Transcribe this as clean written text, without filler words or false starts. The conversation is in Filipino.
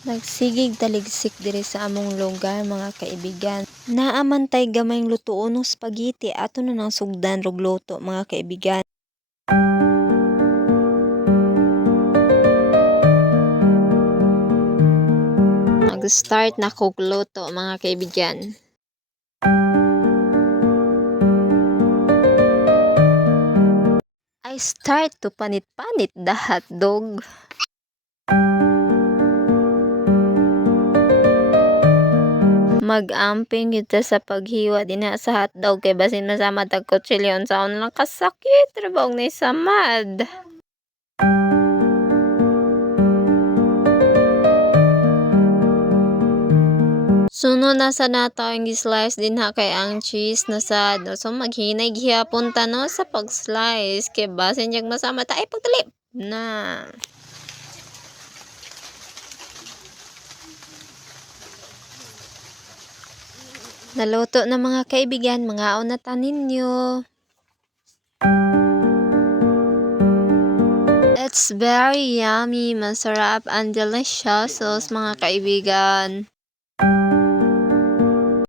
Nagsigig taligsik diri sa among lugar mga kaibigan. Naamantay gamayng lutuon ng spaghetti ato na nang sugdan rog luto mga kaibigan. Mag-start na kog luto mga kaibigan. I start to panit-panit the hotdog. Mag-amping kita sa paghiwa dinha sa hotdog kay basin masama tag kutsilyo unsaon lang kasakit trabaho ni samad. Sunod na sa nato ang slice dinha kay ang cheese na sad. So maghinay gihapon ta no sa pag-slice kay basin jag masama ta ay pagtalip na. Naluto na mga kaibigan, mga na ta ninyo. It's very yummy, masarap and delicious mga kaibigan.